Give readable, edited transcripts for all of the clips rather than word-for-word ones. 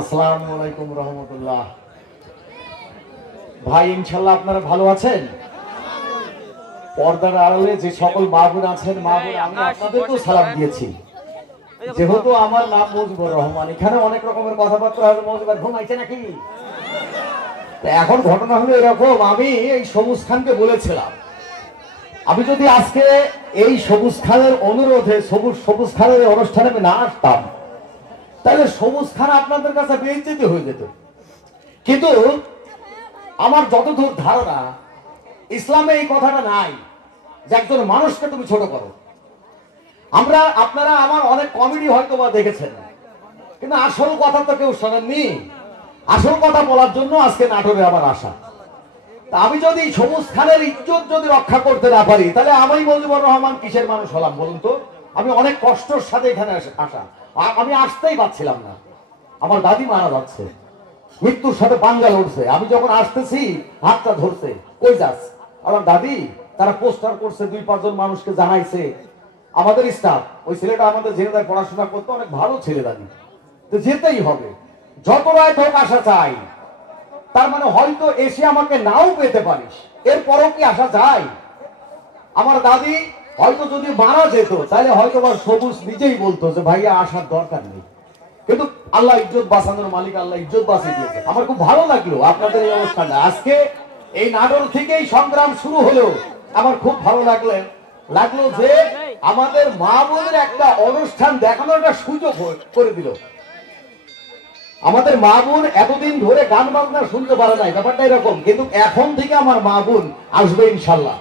আসসালামু আলাইকুম রহমতুল্লাহ। ভাই ইনশাল্লাহ আপনারা ভালো আছেন? পর্দার আড়ালে যে সকল মা বোন আছেন, মা বোন আমি আপনাদেরকেও সালাম দিয়েছি। যেহেতু আমার নাম মুজিবুর রহমান, এখানে অনেক রকমের কথাবার্তা হয়। মুজিবুর ঘুমাইছে নাকি? এখন ঘটনা হলো এরকম, আমি এই সবুজ খানকে বলেছিলাম আমি যদি আজকে এই সবুজ খানের অনুরোধে সবুজ খানের অনুষ্ঠানে আমি না আসতাম, তাহলে সবুজ খান আপনাদের কাছে বেইজ্জতি হয়ে যেত। কিন্তু আমার যতদূর ধারণা, ইসলামে এই কথাটা নাই যে একজন মানুষকে তুমি ছোট করো। আপনারা আমার অনেক কমেডি হয়তো বা দেখেছেন, কিন্তু আসল কথা তো কেউ শোনেননি। আসল কথা বলার জন্য আজকে নাটোরে আমার আসা। তা আমি যদি সবুজ খানের ইজ্জত যদি রক্ষা করতে না পারি, তাহলে আমি মুজিবুর রহমান কিসের মানুষ হলাম বলুন তো? আমি অনেক কষ্টের সাথে এখানে আসা, আমি আসতেই পারছিলাম না। আমার দাদি মারা যাচ্ছে, মৃত্যুর সাথে পাঙ্গা লড়ছে। আমি যখন আসতেছি হাতটা ধরছে, কই যাস? আমার দাদি তারা পোস্টার করছে, 2-5 জন মানুষকে জানাইছে। আমাদের স্টাফ, ওই ছেলেটা আমাদের জেনেদায় পড়াশোনা করতে, অনেক ভালো ছেলে দাদি, তো যেতেই হবে। যত রায় হোক আসা চাই। তার মানে হয়তো এসে আমাকে নাও পেতে পারিস, এরপরও কি আসা যায়? আমার দাদি হয়তো যদি মারা যেত, তাহলে হয়তো বা সবুজ নিজেই বলতো যে ভাইয়া আসার দরকার নেই। কিন্তু আল্লাহ ইজ্জত বাঁচানোর মালিক, আল্লাহ ইজ্জত বাঁচিয়ে দিয়েছে। আমার খুব ভালো লাগলো আপনাদের এই অনুষ্ঠানটা। আজকে এই নাটোর থেকেই সংগ্রাম শুরু হলো। আমার খুব ভালো লাগলো যে আমাদের মা বোনের একটা অনুষ্ঠান দেখানোর একটা সুযোগ করে দিল। আমাদের মা বোন এতদিন ধরে গান বাজনা শুনতে পারে নাই, ব্যাপারটা এরকম। কিন্তু এখন থেকে আমার মা বোন আসবে ইনশাল্লাহ।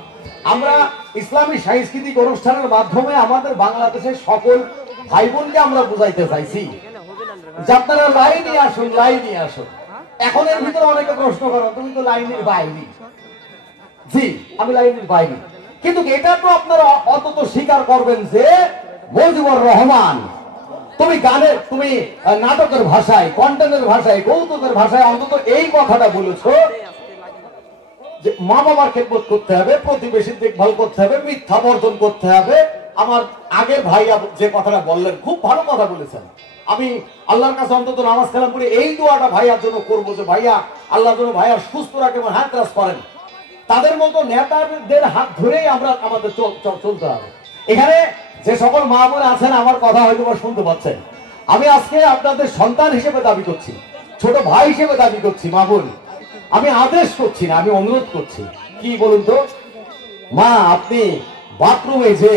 আমরা ইসলামী সাংস্কৃতিক অনুষ্ঠানের মাধ্যমে আমাদের বাংলাদেশের সকল ভাই বোনকে আমরা বুঝাইতে চাইছি যে আপনারা লাইনে আসুন, লাইনে আসুন। এখন এর ভিতরে অনেকে প্রশ্ন করো, তুমি তো লাইনের বাইরে। জি, আমি লাইনের বাইরে, কিন্তু এটা তো আপনারা অন্তত স্বীকার করবেন যে মুজিবুর রহমান, তুমি গানের, তুমি নাটকের ভাষায়, কন্টেন্টের ভাষায়, কৌতুকের ভাষায় অন্তত এই কথাটা বলেছো যে মা বাবার খেদমত করতে হবে, প্রতিবেশীর দেখভাল করতে হবে, মিথ্যা বর্জন করতে হবে। আমার আগের ভাইয়া যে কথাটা বললেন, খুব ভালো কথা বলেছেন। আমি আল্লাহর কাছে অন্তত নামাজ কালাম করে এই দোয়াটা ভাইয়ার জন্য করবো যে ভাইয়া আল্লাহ যেন ভাইয়া সুস্থ রাখে এবং হাত রাস করেন। তাদের মতো নেতাদের হাত ধরেই আমরা আমাদের চলতে হবে। এখানে যে সকল মা বোন আছেন আমার কথা হয়তো শুনতে পাচ্ছেন, আমি আজকে আপনাদের সন্তান হিসেবে দাবি করছি, ছোট ভাই হিসেবে দাবি করছি। মা বোন, আমি আদেশ করছি না, আমি অনুরোধ করছি। কি বলুন তো? মা আপনি বাথরুমে যে,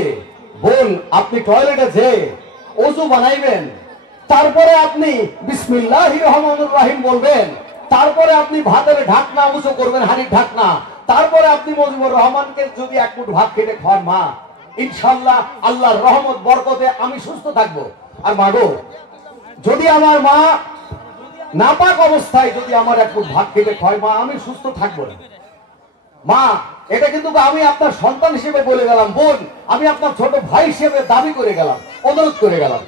বোন আপনি টয়লেটে যে ওযু বানাইবেন, তারপরে আপনি বিসমিল্লাহির রহমানির রহিম বলবেন, তারপরে আপনি ভাতের ঢাকনা উঁচু করবেন, হাড়ির ঢাকনা, তারপরে আপনি মুজিবুর রহমানকে যদি এক মুঠ ভাত খেতে খাওয়ান, মা ইনশাআল্লাহ আল্লাহর রহমত বরকতে আমি সুস্থ থাকবো। আর মাগো, যদি আমার মা নাপাক অবস্থায় যদি আমার এক মুঠ ভাত খেতে খায়, মা আমি সুস্থ থাকবো না। মা, এটা কিন্তু আমি আপনার সন্তান হিসেবে বলে গেলাম। বোন, আমি আপনার ছোট ভাই হিসেবে দাবি করে গেলাম, অনুরোধ করে গেলাম।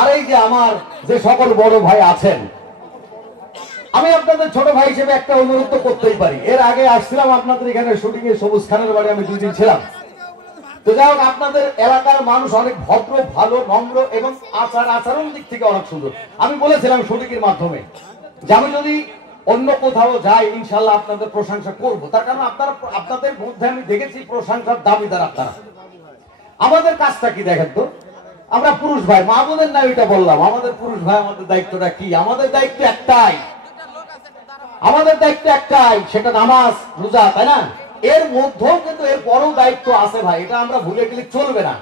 আর এই যে আমার যে সকল বড় ভাই আছেন, আমি আপনাদের ছোট ভাই হিসেবে একটা অনুরোধ তো করতেই পারি। এর আগে আসছিলাম আপনাদের এখানে শুটিং এ, সবুজ খানের বাড়ি আমি 2 দিন ছিলাম। তো যাই হোক, আপনাদের এলাকার মানুষ অনেক ভদ্র, ভালো, নম্র এবং আচরণ দিক থেকে অনেক সুন্দর। আমি বলেছিলাম শুটিং এর মাধ্যমে যে আমি যদি অন্য কোথাও যাই ইনশাল্লাহ আপনাদের প্রশংসা করবো। তার কারণ আপনাদের মধ্যে আমি দেখেছি প্রশংসার দাবিদার আপনারা। আমাদের কাজটা কি দেখেন তো? আমরা পুরুষ ভাই, মা বোনের না এটা বললাম, আমাদের পুরুষ ভাই আমাদের দায়িত্বটা কি? আমাদের দায়িত্ব একটাই, আমাদের দায়িত্ব একটাই, সেটা নামাজ রোজা, তাই না? এর মধ্যেও কিন্তু এর বড় দায়িত্ব আছে ভাই, এটা আমরা ভুলে গেলে চলবে না।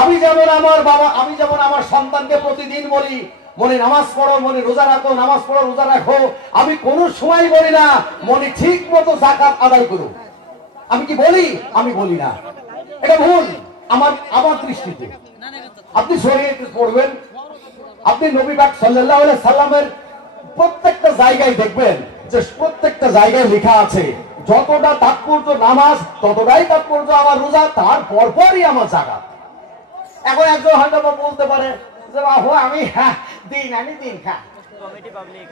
আমি যেমন আমার বাবা, আমি যেমন আমার সন্তানকে প্রতিদিন বলি মনে নামাজ পড়ো, মনে রোজা রাখো, নামাজ পড়ো রোজা রাখো, আমি কোনো সময় বলি না মনে ঠিক মতো যাকাত আদায় করো। আমি কি বলি? আমি বলি না, এটা ভুল আমার দৃষ্টিতে। আপনি শরীয়ত পড়বেন, আপনি নবী পাক সাল্লাল্লাহু আলাইহি সাল্লামের প্রত্যেকটা জায়গায় দেখবেন যে প্রত্যেকটা জায়গায় লেখা আছে যতটা তাৎপর্য নামাজ ততটাই তাৎপর্য আমার রোজা, তার পরপরই আমার যাকাত। এখন একজন হয়তো বলতে পারে যে বাবু আমি দিন আনি দিন খা,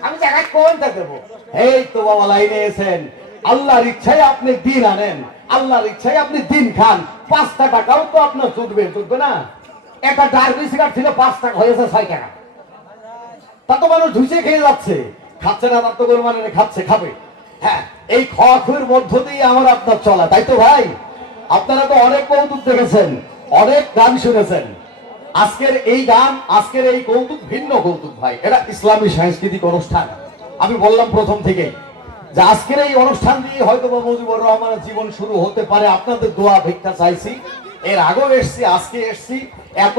আমি যাকাত কোনটা দেব? এই তো বাবা লাইনে এসেন, আল্লাহর ইচ্ছায় আপনি দিন আনেন, আল্লাহর ইচ্ছায় আপনি দিন খান, 5 টাকাও তো আপনার জুটবে না। একটা ডার্বি সিগারেট ছিল 5 টাকা, হয়েছে 6 টাকা। তা তো মানুষ ধুইছে খেয়ে যাচ্ছে, খাচ্ছে না তার তো কোনো মানে খাচ্ছে, খাবে। হ্যাঁ, এই খাওয়া খুঁর মধ্য দিয়ে আমার আপনার চলা, তাই তো ভাই? আপনারা তো অনেক কৌতুক দেখেছেন, অনেক গান শুনেছেন। আজকের এই গান, আজকের এই কৌতুক ভিন্ন কৌতুক ভাই, এটা ইসলামী সাংস্কৃতিক অনুষ্ঠান। আমি বললাম প্রথম থেকেই যে আজকের এই অনুষ্ঠান দিয়ে হয়তো মুজিবুর রহমানের জীবন শুরু হতে পারে। আপনাদের দোয়া ভিক্ষা চাইছি, এর আগেও এসছি, আজকে এসছি, এত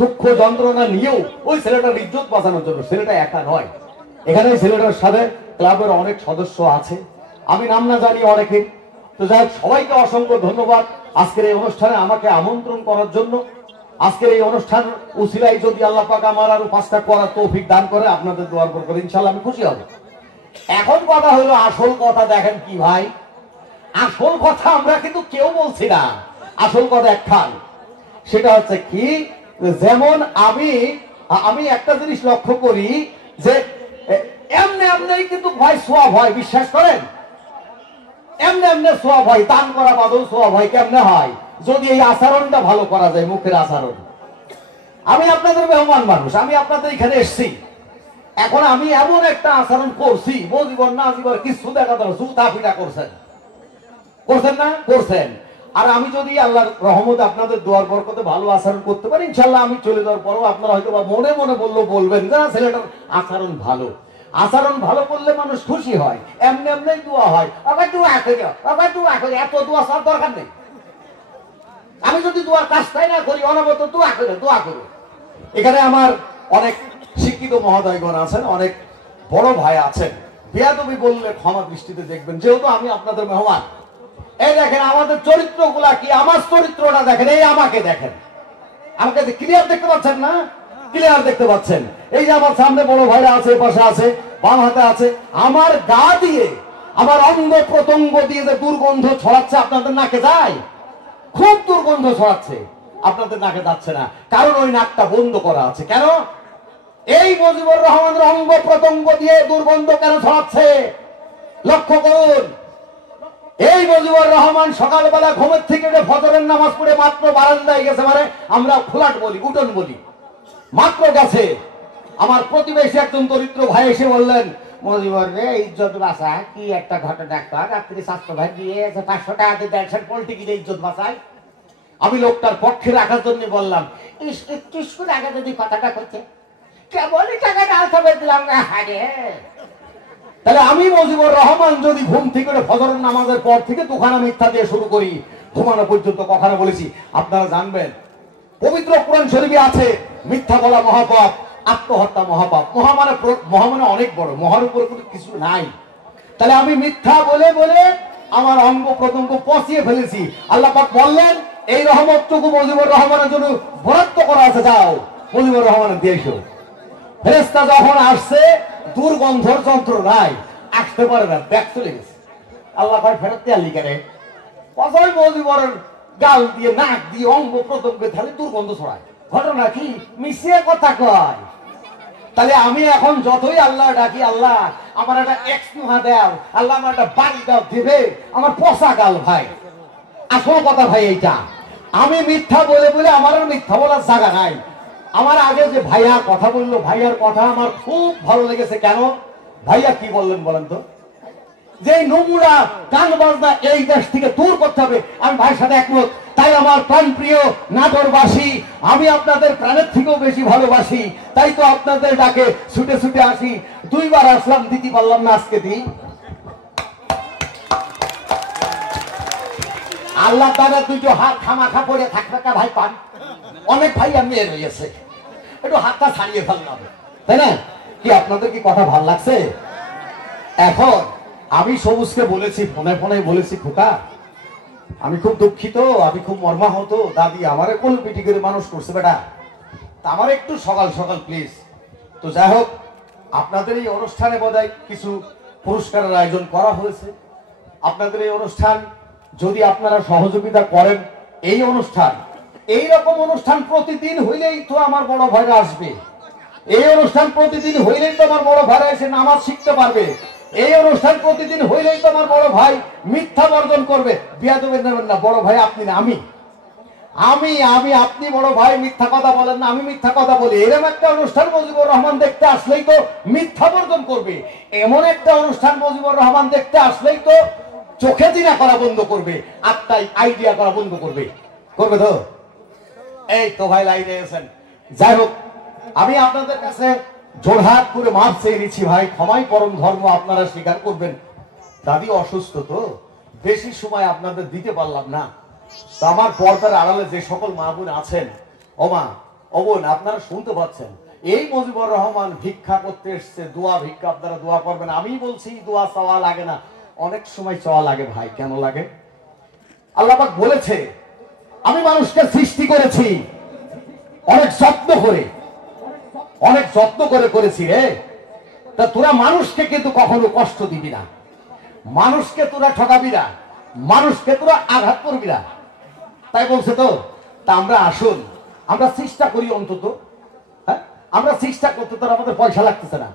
দুঃখ যন্ত্রণা নিয়েও ওই ছেলেটার ইজ্জত বাঁচানোর জন্য। ছেলেটা একা নয়, এখানে ছেলেটার সাথে ক্লাবের অনেক সদস্য আছে, আমি নাম না জানি অনেকের। তো যাই হোক, সবাইকে অসংখ্য ধন্যবাদ আজকের এই অনুষ্ঠানে আমাকে আমন্ত্রণ করার জন্য। আজকের এই অনুষ্ঠান উসিলাই যদি আল্লাহ পাক আমার আরো 5টা করার তৌফিক দান করে, আপনাদের দোয়ার পর করে ইনশাআল্লাহ আমি খুশি হব। এখন কথা হলো আসল কথা, দেখেন কি ভাই, আসল কথা আমরা কিন্তু কেউ বলছি না। আসল কথা একখান, সেটা হচ্ছে কি, যেমন আমি একটা জিনিস লক্ষ্য করি যে এমনি এমনি কিন্তু ভাই সোয়াব হয়, বিশ্বাস করেন? এমনি এমনি সোয়াব হয়, দান করা বাদও সোয়াব হয়। কেমনে হয়? যদি এই আচরণটা ভালো করা যায়, মুখের আচরণ। আমি আপনাদের মেহমান মানুষ, আমি আপনাদের এখানে এসছি, এখন আমি এমন একটা আচরণ করছি, বলবো না জীবন কিছু দেখা যাবে, জুতা পিটা করছেন, করছেন না? করছেন। আর আমি যদি আল্লাহর রহমতে আপনাদের দোয়ার বরকতে ভালো আচরণ করতে পারি, ইনশাল্লাহ আমি চলে যাওয়ার পরও আপনারা হয়তো বা মনে মনে বলবেন যে ছেলেটার আচরণ ভালো। আচরণ ভালো করলে মানুষ খুশি হয়, এমনি এমনি দোয়া হয়। আবার দোয়া করে, আবার দোয়া করে, এত দোয়া সব দরকার নেই। আমি যদি দোয়ার কাজটাই না করি, অনবরত দোয়া করে, দোয়া করে। এখানে আমার অনেক শিক্ষিত মহোদয়গণ আছেন, অনেক বড় ভাই আছেন, বেয়াদবি বললে ক্ষমা দৃষ্টিতে দেখবেন, যেহেতু আমি আপনাদের মেহমান। এই দেখেন আমাদের চরিত্রগুলা কি, আমার চরিত্রটা দেখেন, এই আমাকে দেখেন, আমাকে ক্লিয়ার দেখতে পাচ্ছেন না? ক্লিয়ার দেখতে পাচ্ছেন? এই যে আমার সামনে বড় ভাইরা আছে, পাশে আছে, বাম হাতে আছে, আমার গা দিয়ে, আমার অঙ্গ প্রত্যঙ্গ দিয়ে যে দুর্গন্ধ ছড়াচ্ছে আপনাদের নাকে যায়, খুব দুর্গন্ধ ছড়াচ্ছে, আপনাদের নাকে যাচ্ছে না, কারণ ওই নাকটা বন্ধ করা আছে। কেন? এই মুজিবুর রহমানের অঙ্গ প্রত্যঙ্গ দিয়ে দুর্গন্ধ কেন ছড়াচ্ছে লক্ষ্য করুন। এই মুজিবুর রহমান সকালবেলা ঘুমের থেকে উঠে ফজরের নামাজ পড়ে মাত্র বারান্দায় গেছে, মানে আমরা খোলাট বলি, উঠোন বলি, মাত্র গেছে। আমার প্রতিবেশী একজন দরিদ্র ভাই এসে বললেন, মুজিবুর রে ইজ্জত বাঁচা কি একটা ঘটনা, একটা রাত্রি স্বাস্থ্য ভাই দিয়ে 500 টাকা দিয়ে দেখছেন পোল্ট্রি কিনে ইজ্জত বাঁচায়। আমি লোকটার পক্ষে রাখার জন্য বললাম, কিছুক্ষণ আগে যদি কথাটা করছে কেবলই টাকাটা আলতাবে দিলাম। তাহলে আমি মুজিবুর রহমান যদি ঘুম থেকে ফজরের নামাজের পর থেকে দুখানা মিথ্যা দিয়ে শুরু করি, ঘুমানো পর্যন্ত কখনো বলেছি, আপনারা জানবেন পবিত্র কোরআন শরীফে আছে মিথ্যা বলা মহাপাপ, আত্মহত্যা মহাপাপ। মহা মানে অনেক বড়, মহার উপরে কোনো কিছু নাই। তাহলে আমি মিথ্যা বলে বলে আমার অঙ্গ প্রত্যঙ্গ পচিয়ে ফেলেছি। আল্লাহ পাক বললেন এই রহমতটুকু মুজিবুর রহমানের জন্য বরাদ্দ করা আছে, যাও মুজিবুর রহমানের দিয়ে এসো। ফেরেশতা যখন আসছে, দুর্গন্ধর যন্ত্র নাই, আসতে পারে না, ব্যাগ চলে গেছে। আল্লাহ পাক ফেরত দিয়ে লিখে অজয় মুজিবুরের গাল দিয়ে, নাক দিয়ে, অঙ্গ প্রত্যঙ্গে তাহলে দুর্গন্ধ ছড়ায়। ঘটনা কি? মিশিয়ে কথা কয়। তাহলে আমি এখন যতই আল্লাহ ডাকি, আল্লাহ আমার একটা এক্সনুহা দাও, আল্লাহ আমার একটা বাড়ি দাও, দেবে আমার পচা গাল ভাই। আসল কথা ভাই এইটা, আমি মিথ্যা বলে বলে আমার আর মিথ্যা বলার জায়গা নাই। আমার আগে যে ভাইয়া কথা বললো, ভাইয়ার কথা আমার খুব ভালো লেগেছে। কেন? ভাইয়া কি বললেন বলেন তো? যে নোংরা গান বাজনা এই দেশ থেকে দূর করতে হবে, আমি ভাইয়ের সাথে একমত। তাই আমার প্রাণপ্রিয় নাটোরবাসী, আমি আপনাদের প্রাণের থেকেও বেশি ভালোবাসি, তাই তো আপনাদের ডাকে ছুটে ছুটে আসি। 2 বার আসলাম, দিতে পারলাম না, আজকে দিই। আল্লাহ তাআলা 2টো হাত খামাখা পড়ে থাকবে কা ভাই পান? অনেক ভাই আমি এর হয়েছে, একটু হাতটা ছাড়িয়ে ফেললাম, তাই না? কি আপনাদের কি কথা ভালো লাগছে? এখন আমি সবুজকে বলেছি, ফোনে ফোনে বলেছি, খোকা আমি খুব দুঃখিত, আমি খুব মর্মাহত, দাদি আমারে কোল পিটি করে মানুষ করছে বেটা, তা আমার একটু সকাল সকাল প্লিজ। তো যাই হোক, আপনাদের এই অনুষ্ঠানে বোধহয় কিছু পুরস্কারের আয়োজন করা হয়েছে। আপনাদের এই অনুষ্ঠান যদি আপনারা সহযোগিতা করেন, এই অনুষ্ঠান, এই রকম অনুষ্ঠান প্রতিদিন হইলেই তো আমার বড় ভাইরা আসবে। এই অনুষ্ঠান প্রতিদিন হইলেই তো আমার বড় ভাইরা এসে নামাজ শিখতে পারবে। এই অনুষ্ঠান প্রতিদিন হইলেই তো আমার বড় ভাই মিথ্যা বর্জন করবে। বিয়াদবের নেবেন না, বড় ভাই আপনি না আমি। আমি আমি আপনি বড় ভাই মিথ্যা কথা বলেন না, আমি মিথ্যা কথা বলি? এরকম একটা অনুষ্ঠান মুজিবুর রহমান দেখতে আসলেই তো মিথ্যা বর্জন করবে। এমন একটা অনুষ্ঠান মুজিবুর রহমান দেখতে আসলেই তো চোখে দিনা করা বন্ধ করবে, আত্মাই আইডিয়া করা বন্ধ করবে। করবে তো? এই তো ভাই লাইনে আছেন। যাই হোক, আমি আপনাদের কাছে জোড়হাত করে মাপ চেয়ে নিচ্ছি ভাই, ক্ষমাই পরম ধর্ম, আপনারা স্বীকার করবেন। দাদি অসুস্থ, তো বেশি সময় আপনাদের দিতে পারলাম না। তো আমার পর্দার আড়ালে যে সকল মা বোন আছেন, ও মা ও বোন, আপনারা শুনতে পাচ্ছেন, এই মুজিবুর রহমান ভিক্ষা করতে এসছে, দোয়া ভিক্ষা, আপনারা দোয়া করবেন। আমি বলছি দোয়া চাওয়া লাগে না, অনেক সময় চাওয়া লাগে ভাই। কেন লাগে? আল্লাহ পাক বলেছে, আমি মানুষকে সৃষ্টি করেছি অনেক যত্ন করে, অনেক যত্ন করে করেছি রে। তা তোরা মানুষকে কিন্তু কখনো কষ্ট দিবি না, মানুষকে তোরা ঠকাবি না, মানুষকে তোরা আঘাত করবি না, তাই বলছে তো। তা আমরা আসুন, আমরা চেষ্টা করি অন্তত, হ্যাঁ আমরা চেষ্টা করতে, তোর আমাদের পয়সা লাগতেছে না।